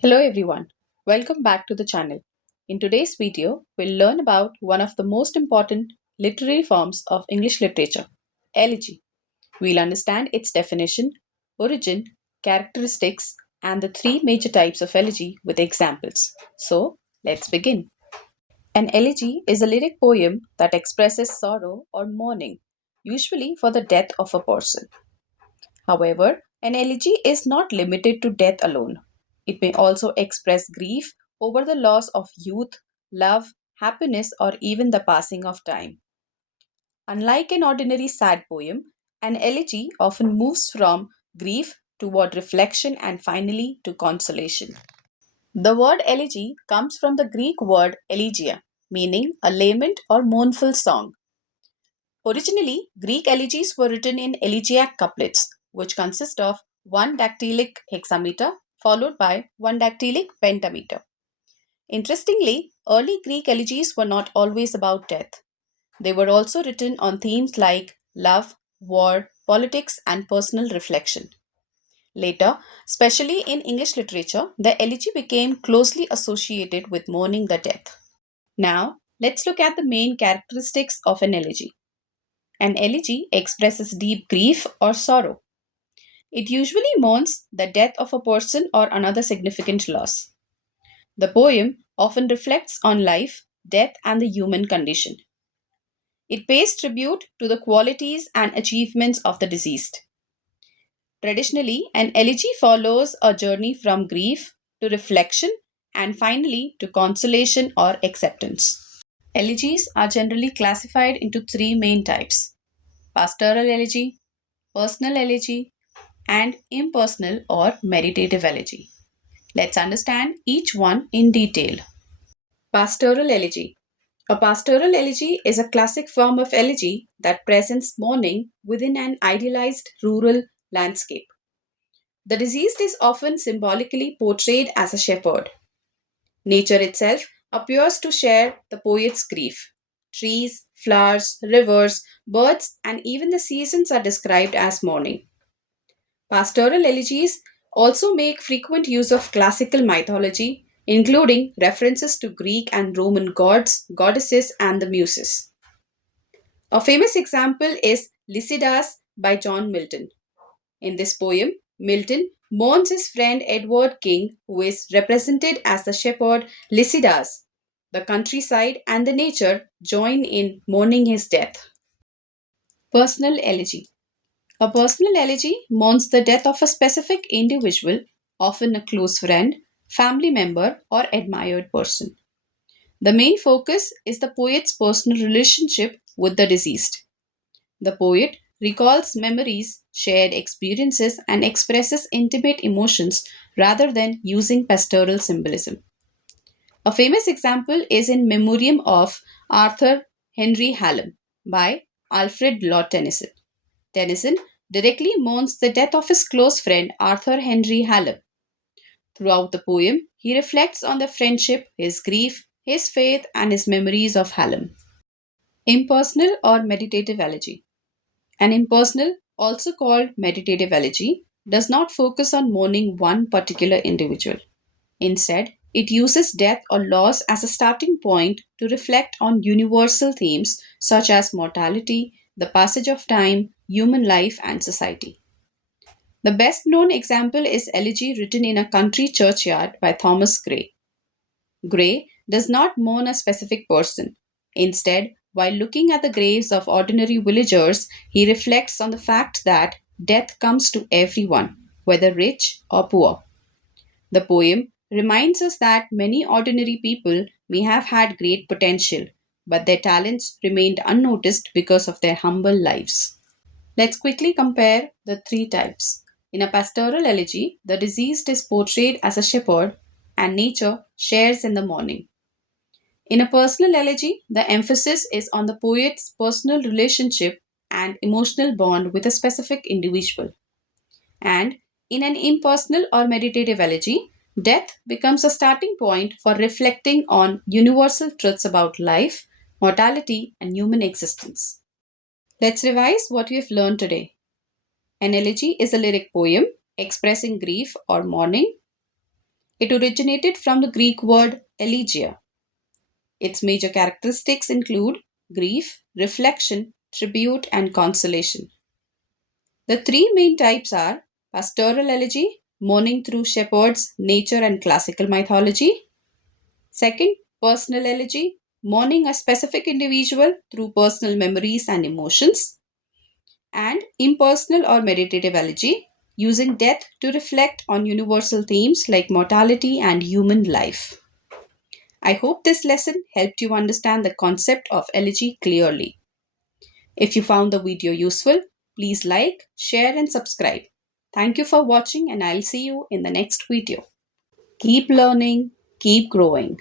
Hello everyone, welcome back to the channel. In today's video, we'll learn about one of the most important literary forms of English literature, elegy. We'll understand its definition, origin, characteristics, and the three major types of elegy with examples. So, let's begin. An elegy is a lyric poem that expresses sorrow or mourning, usually for the death of a person. However, an elegy is not limited to death alone. It may also express grief over the loss of youth, love, happiness, or even the passing of time. Unlike an ordinary sad poem, an elegy often moves from grief toward reflection and finally to consolation. The word elegy comes from the Greek word elegia, meaning a lament or mournful song. Originally, Greek elegies were written in elegiac couplets, which consist of one dactylic hexameter followed by one dactylic pentameter. Interestingly, early Greek elegies were not always about death. They were also written on themes like love, war, politics, and personal reflection. Later, especially in English literature, the elegy became closely associated with mourning the death. Now, let's look at the main characteristics of an elegy. An elegy expresses deep grief or sorrow. It usually mourns the death of a person or another significant loss. The poem often reflects on life, death, and the human condition. It pays tribute to the qualities and achievements of the deceased. Traditionally, an elegy follows a journey from grief to reflection and finally to consolation or acceptance. Elegies are generally classified into three main types: pastoral elegy, personal elegy, and impersonal or meditative elegy. Let's understand each one in detail. Pastoral elegy. A pastoral elegy is a classic form of elegy that presents mourning within an idealized rural landscape. The deceased is often symbolically portrayed as a shepherd. Nature itself appears to share the poet's grief. Trees, flowers, rivers, birds, and even the seasons are described as mourning. Pastoral elegies also make frequent use of classical mythology, including references to Greek and Roman gods, goddesses, and the muses. A famous example is Lycidas by John Milton. In this poem, Milton mourns his friend Edward King, who is represented as the shepherd Lycidas. The countryside and the nature join in mourning his death. Personal elegy. A personal elegy mourns the death of a specific individual, often a close friend, family member, or admired person. The main focus is the poet's personal relationship with the deceased. The poet recalls memories, shared experiences, and expresses intimate emotions rather than using pastoral symbolism. A famous example is in Memoriam of Arthur Henry Hallam by Alfred Lord Tennyson. Tennyson directly mourns the death of his close friend Arthur Henry Hallam. Throughout the poem, he reflects on the friendship, his grief, his faith, and his memories of Hallam. Impersonal or meditative elegy. An impersonal, also called meditative elegy, does not focus on mourning one particular individual. Instead, it uses death or loss as a starting point to reflect on universal themes such as mortality, the passage of time, human life, and society. The best known example is Elegy written in a country churchyard by Thomas Gray. Gray does not mourn a specific person. Instead, while looking at the graves of ordinary villagers, he reflects on the fact that death comes to everyone, whether rich or poor. The poem reminds us that many ordinary people may have had great potential, but their talents remained unnoticed because of their humble lives. Let's quickly compare the three types. In a pastoral elegy, the deceased is portrayed as a shepherd and nature shares in the mourning. In a personal elegy, the emphasis is on the poet's personal relationship and emotional bond with a specific individual. And in an impersonal or meditative elegy, death becomes a starting point for reflecting on universal truths about life, mortality, and human existence. Let's revise what we have learned today. An elegy is a lyric poem expressing grief or mourning. It originated from the Greek word elegia. Its major characteristics include grief, reflection, tribute, and consolation. The three main types are pastoral elegy, mourning through shepherds, nature, and classical mythology. Second, personal elegy, mourning a specific individual through personal memories and emotions. And impersonal or meditative elegy, using death to reflect on universal themes like mortality and human life. I hope this lesson helped you understand the concept of elegy clearly. If you found the video useful, please like, share, and subscribe. Thank you for watching, and I'll see you in the next video. Keep learning, keep growing.